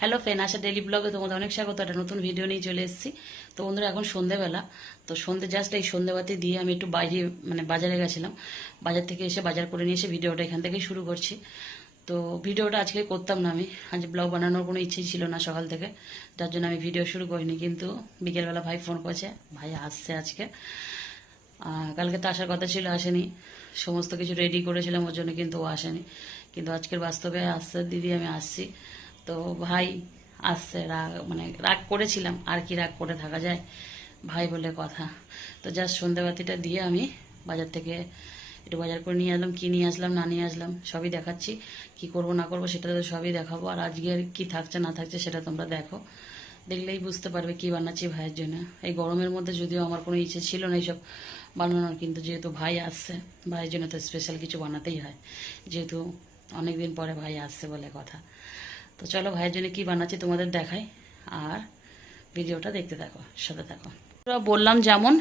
Hello friend আশা daily ব্লগে তোমাদের অনেক স্বাগত। একটা নতুন ভিডিও নিয়ে চলে এসেছি। তো বন্ধুরা, এখন সন্ধেবেলা। তো সন্ধে জাস্ট এই সন্ধেবাতি দিয়ে আমি একটু বাইরে মানে বাজারে গেছিলাম। বাজার থেকে এসে বাজার করে নিয়ে এসে ভিডিওটা এখান থেকেই শুরু করছি। তো ভিডিওটা আজকে করতাম না আমি। আজ ব্লগ বানানোর কোনো ইচ্ছেই ছিল না সকাল থেকে। যার জন্য আমি ভিডিও শুরু করিনি। কিন্তু বিকেলবেলা ভাই ফোন করেছে। ভাই আসছে আজকে। কালকে তো আসার কথা ছিল, আসেনি। সমস্ত কিছু রেডি করেছিলাম ওর জন্য, কিন্তু ও আসেনি। কিন্তু আজকের বাস্তবে আসছে, দিদি আমি আসছি। তো ভাই আসছে, রাগ মানে রাগ করেছিলাম, আর কি রাগ করে থাকা যায়, ভাই বলে কথা। তো জাস্ট সন্ধ্যাবাতিটা দিয়ে আমি বাজার থেকে একটু বাজার করে নিয়ে আসলাম, কি নিয়ে আসলাম, না নিয়ে আসলাম, সবই দেখাচ্ছি। কি করব, না করব, সেটা তো সবই দেখাবো। আর আজকে আর কি থাকছে, না থাকছে, সেটা তোমরা দেখো। দেখলেই বুঝতে পারবে কি বানাচ্ছি ভাইয়ের জন্য। এই গরমের মধ্যে যদিও আমার কোনো ইচ্ছে ছিল না এইসব বানানোর, কিন্তু যেহেতু ভাই আসছে, ভাইয়ের জন্য তো স্পেশাল কিছু বানাতেই হয়। যেহেতু অনেকদিন পরে ভাই আসছে বলে কথা। তো চলো ভাইয়ের জন্য কি বানাচ্ছি তোমাদের দেখাই। আর ভিডিওটা দেখতে থাকো, সাথে থাকো। বললাম যেমন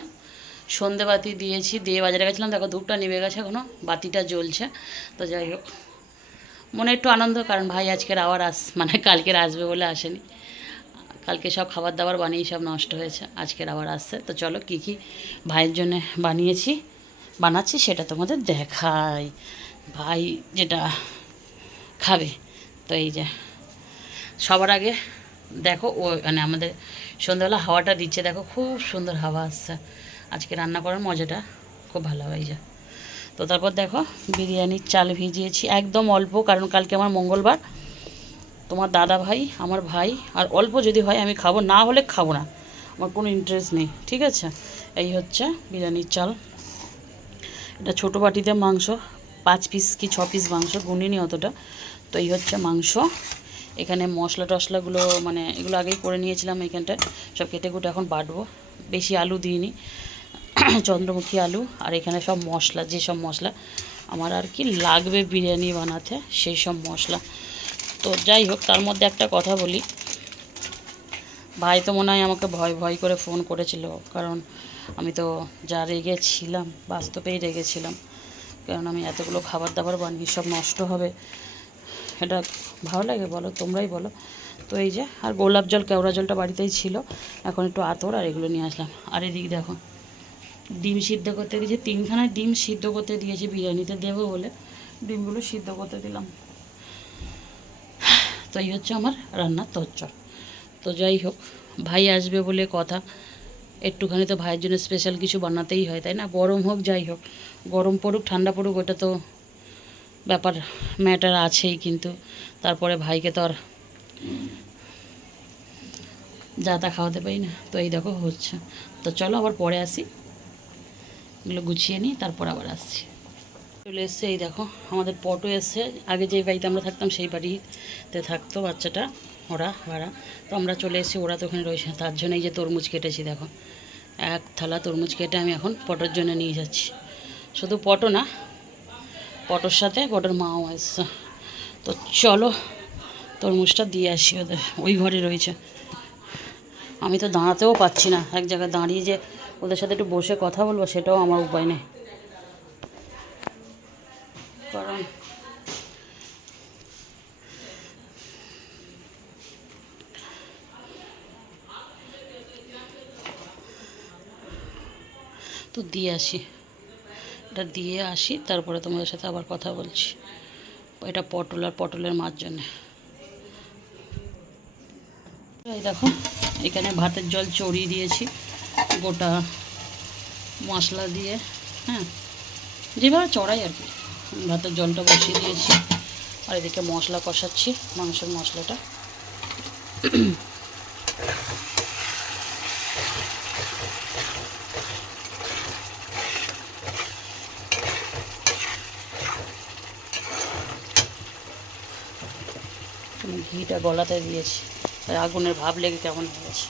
সন্ধে বাতি দিয়েছি, দিয়ে বাজারে গেছিলাম, দেখো ধূপটা নিভে গেছে এখনও, বাতিটা জ্বলছে। তো যাই হোক, মনে একটু আনন্দ, কারণ ভাই আজকের আবার আস মানে কালকের আসবে বলে আসেনি। কালকে সব খাবার দাবার বানিয়ে সব নষ্ট হয়েছে, আজকের আবার আসছে। তো চলো কী কী ভাইয়ের জন্য বানিয়েছি, বানাচ্ছি সেটা তোমাদের দেখাই। ভাই যেটা খাবে, তো এই যে সবার আগে দেখো, ও মানে আমাদের সন্ধ্যাবেলা হাওয়াটা দিচ্ছে, দেখো খুব সুন্দর হাওয়া আসছে। আজকে রান্না করার মজাটা খুব ভালো হয়ে যায় তো তারপর দেখো, বিরিয়ানির চাল ভিজিয়েছি, একদম অল্প, কারণ কালকে আমার মঙ্গলবার। তোমার দাদা ভাই, আমার ভাই, আর অল্প যদি হয় আমি খাব, না হলে খাব না। আমার কোনো ইন্টারেস্ট নেই, ঠিক আছে? এই হচ্ছে বিরিয়ানির চাল। এটা ছোটো বাটিতে মাংস, পাঁচ পিস কি ছ পিস মাংস, গুনিনি অতটা। তো এই হচ্ছে মাংস। এখানে মশলা টশলাগুলো মানে এগুলো আগেই করে নিয়েছিলাম এখানটায়। সব কেটে কুটে এখন বাটবো। বেশি আলু দিইনি। চন্দ্রমুখী আলু আর এখানে সব মশলা যেসব মশলা। আমার আর কি লাগবে বিরিয়ানি বানাতে, সেই সব মশলা। তো যাই হোক, তার মধ্যে একটা কথা বলি। ভাই তো মনে হয় আমাকে ভয় ভয় করে ফোন করেছিল। কারণ আমি তো যা রেগেছিলাম বাস্তবেই রেগেছিলাম কারণ আমি এতগুলো খাবার দাবার বানিয়ে সব নষ্ট হবে। এটা ভালো লাগে বলো, তোমরাই বলো। তো এই যে, আর গোলাপ জল, কেওড়া জলটা বাড়িতেই ছিল। এখন একটু আতর আর এগুলো নিয়ে আসলাম। আর এদিকে দেখো, ডিম সিদ্ধ করতে দিয়েছি তিনখানা ডিম সিদ্ধ করতে দিয়েছি বিরিয়ানিতে, দেবো বলে ডিমগুলো সিদ্ধ করতে দিলাম। তো এই হচ্ছে আমার রান্নার তরচর তো যাই হোক, ভাই আসবে বলে কথা। একটুখানি তো ভাইয়ের জন্য স্পেশাল কিছু বানাতেই হয়, তাই না? গরম হোক, যাই হোক। গরম পড়ুক, ঠান্ডা পড়ুক, ওটা তো ব্যাপার ম্যাটার আছেই কিন্তু তারপরে ভাইকে তো আর যা তা খাওয়াতে পারি না। তো এই দেখো হচ্ছে। তো চলো আবার পরে আসি। এগুলো গুছিয়ে নিই, তারপর আবার আসছি। চলে এসছে, এই দেখো, আমাদের পটো এসছে। আগে যেই বাড়িতে আমরা থাকতাম, সেই বাড়িতে থাকতো বাচ্চাটা, ওরা, ভাড়া। তো আমরা চলে এসেছি, ওরা তো ওখানে রয়েছে। তার জন্য এই যে তরমুজ কেটেছি, দেখো। এক থালা তরমুজ কেটে আমি এখন পটোর জন্য নিয়ে যাচ্ছি। শুধু পটো না পটোর সাথে, পটোর মাও এসছে তো চলো, তরমুজটা দিয়ে আসি ওদের, ওই ঘরে রয়েছে। আমি তো দাঁড়াতেও পাচ্ছি না, এক জায়গায় দাঁড়িয়ে যে ওদের সাথে একটু বসে কথা বলব, সেটাও আমার উপায় নেই। কারণ তো দিয়ে আসি। এটা দিয়ে আসি, তারপরে তোমাদের সাথে আবার কথা বলছি। এটা পটল আর পটলের মাছ জন্যে। এই দেখো, এখানে ভাতের জল চড়িয়ে দিয়েছি, গোটা মশলা দিয়ে হ্যাঁ? যেভাবে চড়াই আর কি। ভাতের জলটা বসিয়ে দিয়েছি, আর এদিকে মশলা কষাচ্ছি, মাংসের মশলাটা আমি ঘিটা গলাতে দিয়েছি। তাই আগুনের ভাব লেগে কেমন হয়ে গেছে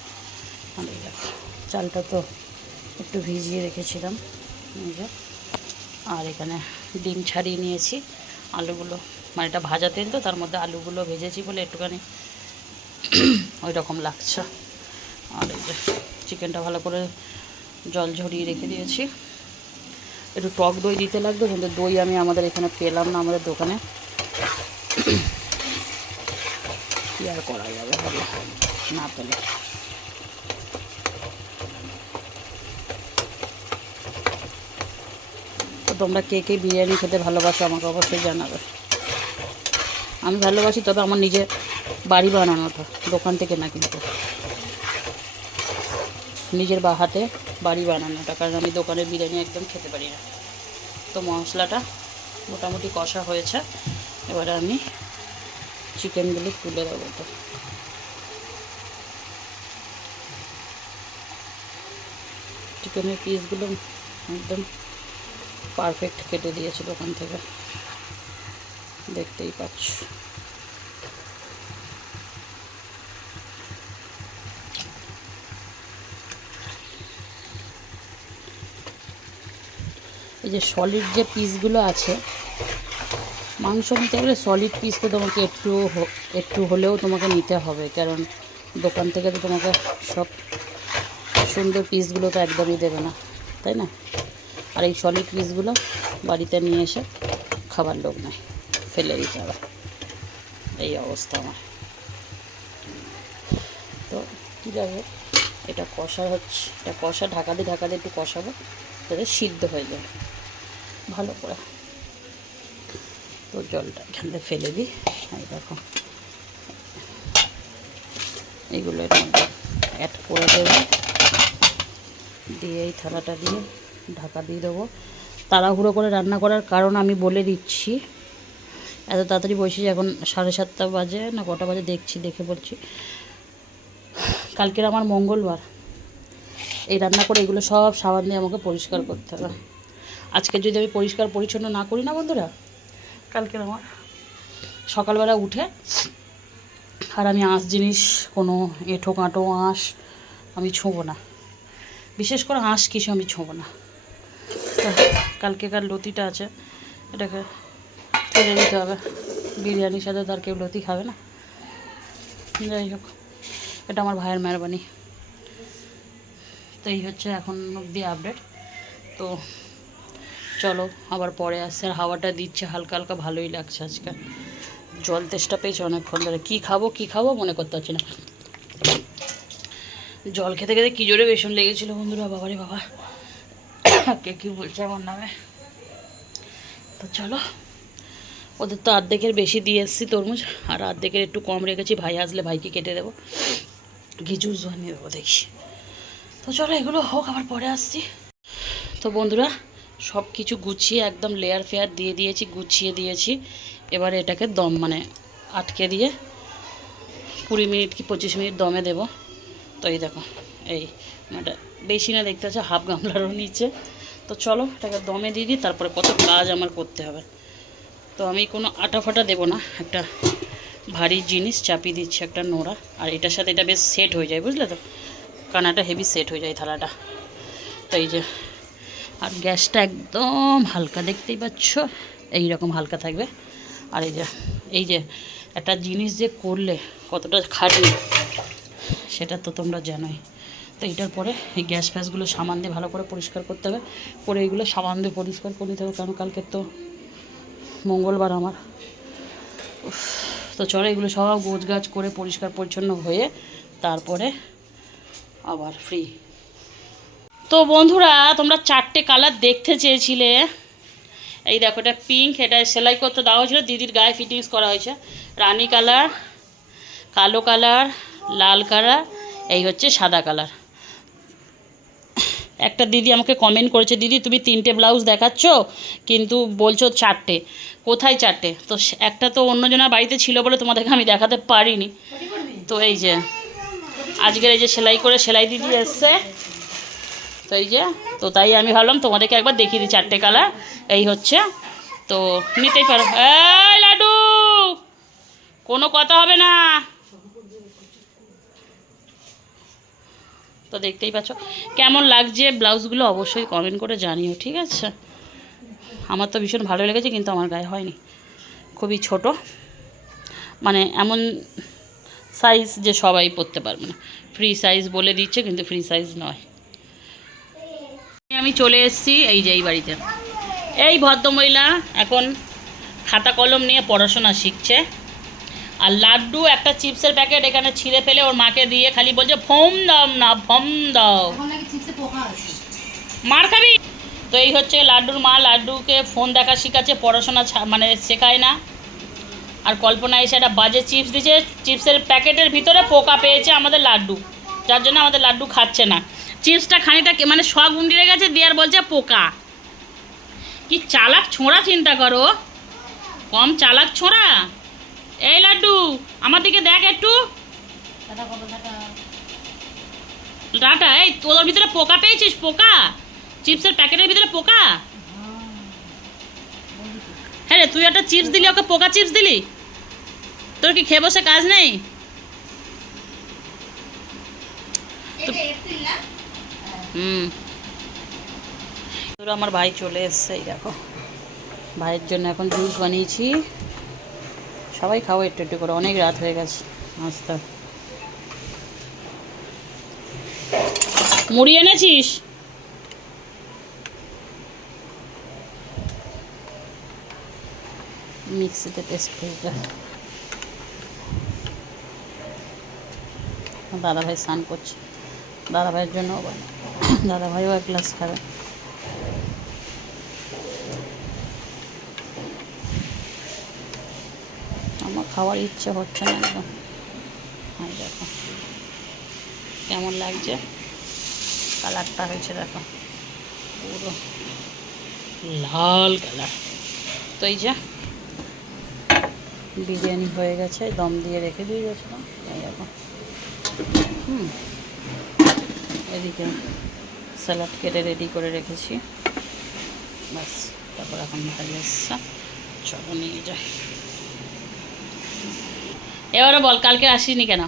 দেখো, চালটা তো একটু ভিজিয়ে রেখেছিলাম। আর এখানে ডিম ছাড়িয়ে নিয়েছি। আলুগুলো মানে এটা ভাজা তেল তো তার মধ্যে আলুগুলো ভেজেছি বলে একটুখানি ওই রকম লাগছে। আর এই যে চিকেনটা ভালো করে জল ঝরিয়ে রেখে দিয়েছি। একটু টক দই দিতে লাগতো কিন্তু দই আমি আমাদের এখানে পেলাম না আমাদের দোকানে। আর করা যাবে না। পেলে। তো তোমরা কে কে বিরিয়ানি খেতে ভালোবাসো আমাকে অবশ্যই জানাবে। আমি ভালোবাসি তবে আমার নিজে বাড়ি বানানোটা দোকান থেকে না কিন্তু। নিজের বা হাতে বাড়ি বানানোটা, কারণ আমি দোকানের বিরিয়ানি একদম খেতে পারি না। তো মশলাটা মোটামুটি কষা হয়েছে। এবারে আমি চিকেনগুলো তুলে দেবো তো। চিকেনের পিসগুলো একদম পারফেক্ট কেটে দিয়েছে দোকান থেকে। দেখতেই পাচ্ছ। এই যে সলিড যে পিসগুলো আছে মাংস নিতে গেলে সলিড পিস তো তোমাকে একটু একটু হলেও তোমাকে নিতে হবে। কারণ দোকান থেকে তো তোমাকে সব সুন্দর পিসগুলো তো একদমই দেবে না, তাই না? আর এই সলিড পিসগুলো বাড়িতে নিয়ে এসে খাবার লোক নাই ফেলে দিতে হবে। এই অবস্থা আমার। তো কী যাবে? এটা কষা হচ্ছে, এটা কষা, ঢাকা দিয়ে ঢাকা দিয়ে একটু কষাবো, যাতে সিদ্ধ হয়ে যায়। ভালো করে। জলটা এখানে ফেলে দিই। এই দেখো। মধ্যে অ্যাড করে দেবো। দিয়ে এই থালাটা দিয়ে ঢাকা দিয়ে দেবো। তাড়াহুড়ো করে রান্না করার কারণ আমি বলে দিচ্ছি। এত তাড়াতাড়ি বসেছি এখন সাড়ে সাতটা বাজে না কটা বাজে দেখছি, দেখে বলছি। কালকের আমার মঙ্গলবার। এই রান্না করে এগুলো সব সাবান দিয়ে আমাকে পরিষ্কার করতে হবে। আজকে যদি আমি পরিষ্কার পরিচ্ছন্ন না করি না বন্ধুরা কালকের আমার সকালবেলা উঠে আর আমি আঁশ জিনিস, কোনো এঁঠো কাঁটো আঁশ আমি ছোঁবো না। বিশেষ করে আঁশ কিছু আমি ছোঁবো না। কালকেকার লতিটা আছে, এটাকে ফেলে দিতে হবে। বিরিয়ানির সাথে তো আর কেউ লতি খাবে না। যাই হোক, এটা আমার ভাইয়ের মেহরবানি। তো এই হচ্ছে এখন অবধি আপডেট তো চলো, আবার পরে আসছে। হাওয়াটা দিচ্ছে, হালকা হালকা ভালোই লাগছে আজকে। জল তেষ্টা পেয়েছে অনেকক্ষণ ধরে। কী খাব কী খাব মনে করতে পারছি না। জল খেতে খেতে কী জোরে বেসন লেগেছিলো বন্ধুরা, বাবারে বাবা। কে কী বলছে আমার নামে? তো চলো, ওদের তো অর্ধেকের বেশি দিয়ে এসেছি তরমুজ। আর অর্ধেকের একটু কম রেখেছি, ভাই আসলে ভাইকে কেটে দেবো। ঘি জুস বানিয়ে দেবো, দেখি। তো চলো, এগুলো হোক, আবার পরে আসছি। তো বন্ধুরা সব কিছু গুছিয়ে একদম লেয়ার ফেয়ার দিয়ে দিয়েছি, গুছিয়ে দিয়েছি। এবার এটাকে দম মানে আটকে দিয়ে কুড়ি মিনিট কি পঁচিশ মিনিট দমে দেবো। তো এই দেখো, এই এটা বেশি না দেখতে পাচ্ছ হাফ গামলারও নিচে। তো চলো, এটাকে দমে দিয়ে দিই, তারপরে কত কাজ আমার করতে হবে। তো আমি কোনো আটা ফাটা দেবো না, একটা ভারী জিনিস চাপিয়ে দিচ্ছি, একটা নোড়া। আর এটার সাথে এটা বেশ সেট হয়ে যায়, বুঝলে তো? কানাটা হেভি সেট হয়ে যায় থালাটা। তো এই যে আর গ্যাসটা একদম হালকা দেখতেই পাচ্ছ এই রকম হালকা থাকবে। আর এই যে এই যে একটা জিনিস যে করলে কতটা খাটনি, সেটা তো তোমরা জানোই। তো এটার পরে এই গ্যাস ফ্যাসগুলো সামান দিয়ে ভালো করে পরিষ্কার করতে হবে। করে এইগুলো সামান দিয়ে পরিষ্কার করে নিতে হবে, কারণ কালকে তো মঙ্গলবার আমার। তো চলো এগুলো সব গোছ গাছ করে পরিষ্কার পরিচ্ছন্ন হয়ে তারপরে আবার ফ্রি তো বন্ধুরা, তোমরা চারটে কালার দেখতে চেয়েছিলে। এই দেখো, এটা পিঙ্ক এটা সেলাই করতে দেওয়া হয়েছিল। দিদির গায়ে ফিটিংস করা হয়েছে। রানী কালার কালো কালার লাল কালার এই হচ্ছে সাদা কালার একটা দিদি আমাকে কমেন্ট করেছে, দিদি, তুমি তিনটে ব্লাউজ দেখাচ্ছ, কিন্তু বলছো চারটে। কোথায় চারটে? তো একটা তো অন্যজনের বাড়িতে ছিল বলে তোমাদেরকে আমি দেখাতে পারিনি। তো এই যে, আজকের এই যে সেলাই করে সেলাই দিদি এসছে। তো এই যে, তো তাই আমি ভাবলাম তোমাদেরকে একবার দেখিয়ে দিই চারটে কালার। এই হচ্ছে, তো নিতেই পারো। এই লাডু! কোনো কথা হবে না। তো দেখতেই পাচ্ছ, কেমন লাগছে ব্লাউজগুলো অবশ্যই কমেন্ট করে জানিও, ঠিক আছে? আমার তো ভীষণ ভালো লেগেছে, কিন্তু আমার গায়ে হয়নি। খুবই ছোট। মানে এমন সাইজ যে সবাই পরতে পারবে না। ফ্রি সাইজ বলে দিচ্ছে, কিন্তু ফ্রি সাইজ নয়। আমি চলে এসেছি এই যে এই বাড়িতে। এই ভদ্রমহিলা এখন খাতা কলম নিয়ে পড়াশোনা শিখছে। আর লাড্ডু একটা চিপসের প্যাকেট এখানে ছিঁড়ে ফেলে ওর মাকে দিয়ে খালি বলছে ফম দাও না ফম দাও। মার খাবি? তো এই হচ্ছে লাড্ডুর মা লাড্ডুকে ফোন দেখা শিখাচ্ছে পড়াশোনা মানে শেখায় না। আর কল্পনা এসে একটা বাজে চিপস দিয়েছে চিপসের প্যাকেটের ভিতরে পোকা পেয়েছে আমাদের লাড্ডু। যার জন্য আমাদের লাড্ডু খাচ্ছে না। চিপসটা খানিকটা কে- মানে সব উন্ডিরে গেছে, দিয়ে আর বলছে পোকা। কি চালাক ছোঁড়া, চিন্তা করো। কম চালাক ছোঁড়া। এই লাড্ডু, আমার দিকে দেখ একটু। ডাটা, এই তোর ভিতরে পোকা পেয়েছিস? পোকা? চিপসের প্যাকেটের ভিতরে পোকা? হ্যাঁ রে, তুই একটা চিপস দিলি, ওকে পোকা চিপস দিলি? তোর কি খেয়ে বসে কাজ নেই? হুম। আমার ভাই চলে এসছে দেখো। ভাইয়ের জন্য এখন জুস বানিয়েছি। সবাই খাও, একটু একটু করে। অনেক রাত হয়ে গেছে নাস্তা। মুড়ি এনেছিস? মিক্সিতে টেস্ট করবে দাদা ভাই স্নান করছে। দাদা ভাইয়ের জন্য দাদা ভাইও এক গ্লাস খাবে আমার খাওয়ার ইচ্ছে হচ্ছে না একদম হ্যাঁ দেখো কেমন লাগছে কালারটা হয়েছে দেখো পুরো লাল কালার তো এই যে বিরিয়ানি হয়ে গেছে, দম দিয়ে রেখে দিয়ে গেছিলাম, এই দেখো। হুম। এদিকে স্যালাড কেটে রেডি করে রেখেছি। ব্যাস, তারপর এখন এসছে চলো নিয়ে যাই। এবারে বল, কালকে আসিনি কেন।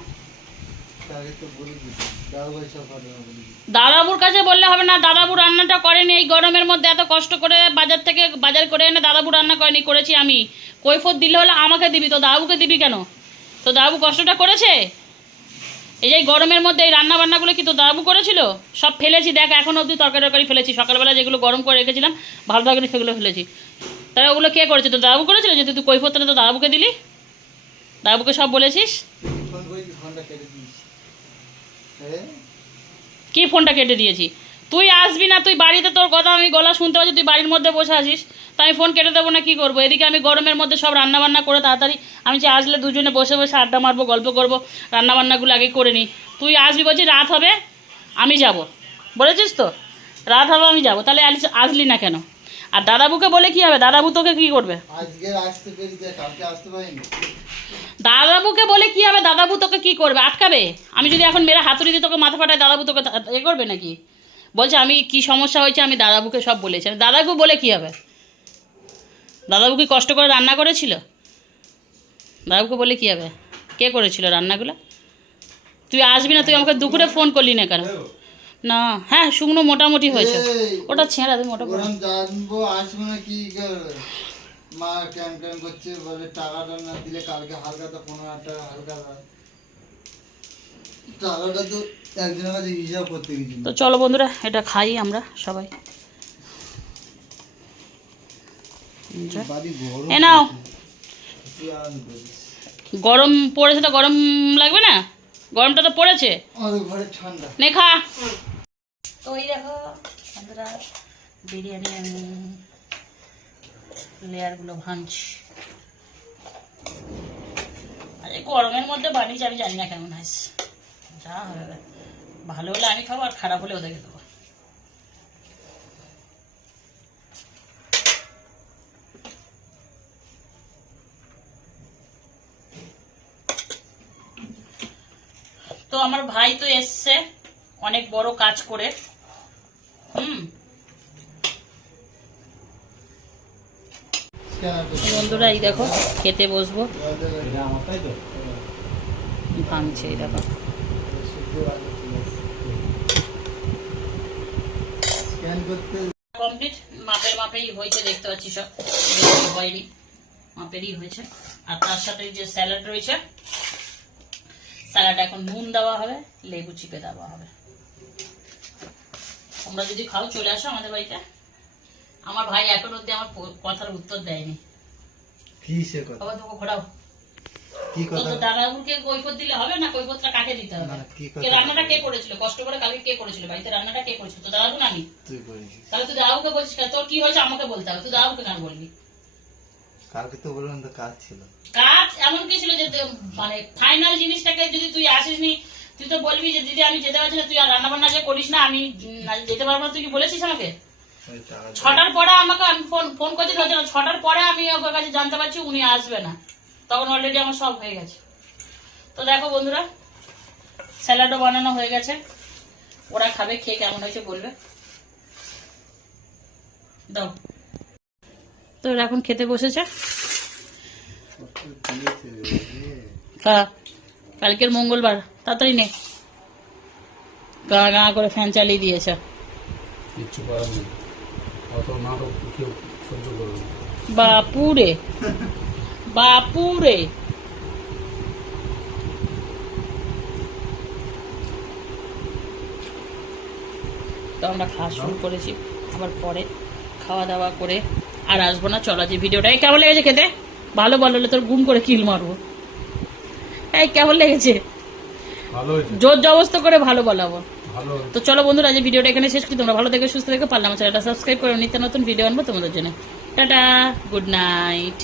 দাদাবুর কাছে বললে হবে না, দাদাবু রান্নাটা করেনি, এই গরমের মধ্যে এত কষ্ট করে বাজার থেকে বাজার করে এনে দাদাবু রান্না করেনি, করেছি আমি। কৈফত দিলে হলে আমাকে দিবি, তো দাদাবুকে দিবি কেন? তো দাদাবু কষ্টটা করেছে? এই যে গরমের মধ্যে এই রান্না বান্নাগুলো কি তো দাবু করেছিল? সব ফেলেছি দেখ এখন অবধি তরকারি তরকারি ফেলেছি। সকালবেলা যেগুলো গরম করে রেখেছিলাম ভালো তরকারি সেগুলো ফেলেছি। তাহলে ওগুলো কে করেছে? তো দাবু করেছিল যে তুই কৈফতটা তো দাবুকে দিলি? দাবুকে সব বলেছিস? কি ফোনটা কেটে দিয়েছি? তুই আসবি না তুই বাড়িতে তোর কথা আমি গলা শুনতে পাচ্ছি তুই বাড়ির মধ্যে বসে আছিস। তাই আমি ফোন কেটে দেবো না কি করব? এদিকে আমি গরমের মধ্যে সব রান্নাবান্না করে তাড়াতাড়ি আমি যে আসলে দুজনে বসে বসে আড্ডা মারবো গল্প করব রান্নাবান্নাগুলো আগে করে নিই। তুই আসবি বলছি রাত হবে আমি যাব। বলেছিস তো? রাত হবে আমি যাব। তাহলে আসলি না কেন? আর দাদাবুকে বলে কি হবে? দাদাবু তোকে কি করবে? দাদাবুকে বলে কি হবে? দাদাবু তোকে কি করবে? আটকাবে? আমি যদি এখন মেরে হাতুড়ি দিয়ে তোকে মাথা ফাটায় দাদাবু তোকে তা- এ করবে নাকি? বলছে আমি কি সমস্যা হয়েছে? আমি দাদাবুকে সব বলেছি। আমি দাদাবু বলে কি হবে? দাদাবু কি কষ্ট করে রান্না করেছিল? দাদাবুকে বলে কি হবে? কে করেছিল রান্নাগুলো? তুই আসবি না তুই আমাকে দুপুরে ফোন করলি না কেন? না হ্যাঁ শুকনো মোটামুটি হয়েছে। ওটা ছেঁড়া তুই মোটা করে। ওরম জানব আসব না কি মা ক্যান ক্যান করছে বলে টাকাটা না দিলে কালকে হালকা তো পনেরো হাজার টাকা হালকা। টাকাটা তো একজনের কাছে হিসাব করতে গেছিল তো চলো বন্ধুরা এটা খাই আমরা সবাই। বাড়ি গরম এ নাও। পড়েছে তো গরম লাগবে না? গরমটা তো পড়েছে। আমাদের ঘরে ঠান্ডা। নে খা। তো ওই দেখো বন্ধুরা বিরিয়ানি আমি লেয়ারগুলো ভাঙছি। আর গরমের মধ্যে বানিয়েছি আমি জানি না কেমন হয়েছে যা ভালো হলে আমি খাব আর খারাপ হলে ওদেরকে দেবো তো আমার ভাই তো এসছে অনেক বড় কাজ করে। হুম। বন্ধুরা, এই দেখো, খেতে বসবো। ভাঙছে, এই দেখো। কমপ্লিট মাপের মাপেই হয়েছে দেখতে পাচ্ছি সব। হয়নি মাপেরই হয়েছে। আর তার সাথে যে স্যালাড রয়েছে স্যালাড এখন নুন দেওয়া হবে লেবু চিপে দেওয়া হবে। তোমরা যদি খাও চলে আসো আমাদের বাড়িতে। আমার ভাই এখন অব্দি আমার কথার উত্তর দেয়নি। কি সে কথা ঘোরাও। কি কথা? দাদাবুকে কৈফত দিলে হবে না? কৈফতটা কাকে দিতে হবে? না, কি কথা? কে রান্নাটা কে করেছিল? কষ্ট করে কালকে কে করেছিল? বাড়িতে রান্নাটা কে করেছিল? তো দাদাবু না আমি তুই করেছিস তাহলে তুই দাদাবুকে বলছিস তোর কি হয়েছে আমাকে বলতে হবে? তুই দাদাবুকে কেন বলবি? কালকে তো বললাম তো কাজ ছিল। কাজ এমন কি ছিল যে মানে ফাইনাল জিনিসটাকে যদি তুই আসিসনি তুই তো বলবি যে দিদি আমি যেতে পারছি না তুই আর রান্না বান্না যে করিস না আমি যেতে পারব না তুই কি বলেছিস আমাকে? ছটার পরে আমাকে আমি ফোন ফোন করছি ছটার পরে আমি ওর কাছে জানতে পারছি উনি আসবে না। তখন অলরেডি আমার সব হয়ে গেছে। তো দেখো বন্ধুরা স্যালাডও বানানো হয়ে গেছে। ওরা খাবে খেয়ে কেমন হয়েছে বলবে। দাও। তো ওরা এখন খেতে বসেছে। খা কালকের মঙ্গলবার তাড়াতাড়ি নে। গা গা করে ফ্যান চালিয়ে দিয়েছে। বাপুরে। বাপুরে। তো আমরা খাওয়া শুরু করেছি আবার পরে খাওয়া দাওয়া করে আর আসব না চলো যে ভিডিওটা। এই কেমন লেগেছে খেতে? ভালো ভালো হলে তোর গুম করে কিল মারবো। এই কেমন লেগেছে? জোর জবস্ত করে ভালো বলাবো। তো চলো বন্ধুরা আজ ভিডিওটা এখানে শেষ করি। তোমরা ভালো থেকে সুস্থ থেকে। পারলাম চ্যানেলটা সাবস্ক্রাইব করে। নিত্য নতুন ভিডিও আনব তোমাদের জন্য। Tata good night.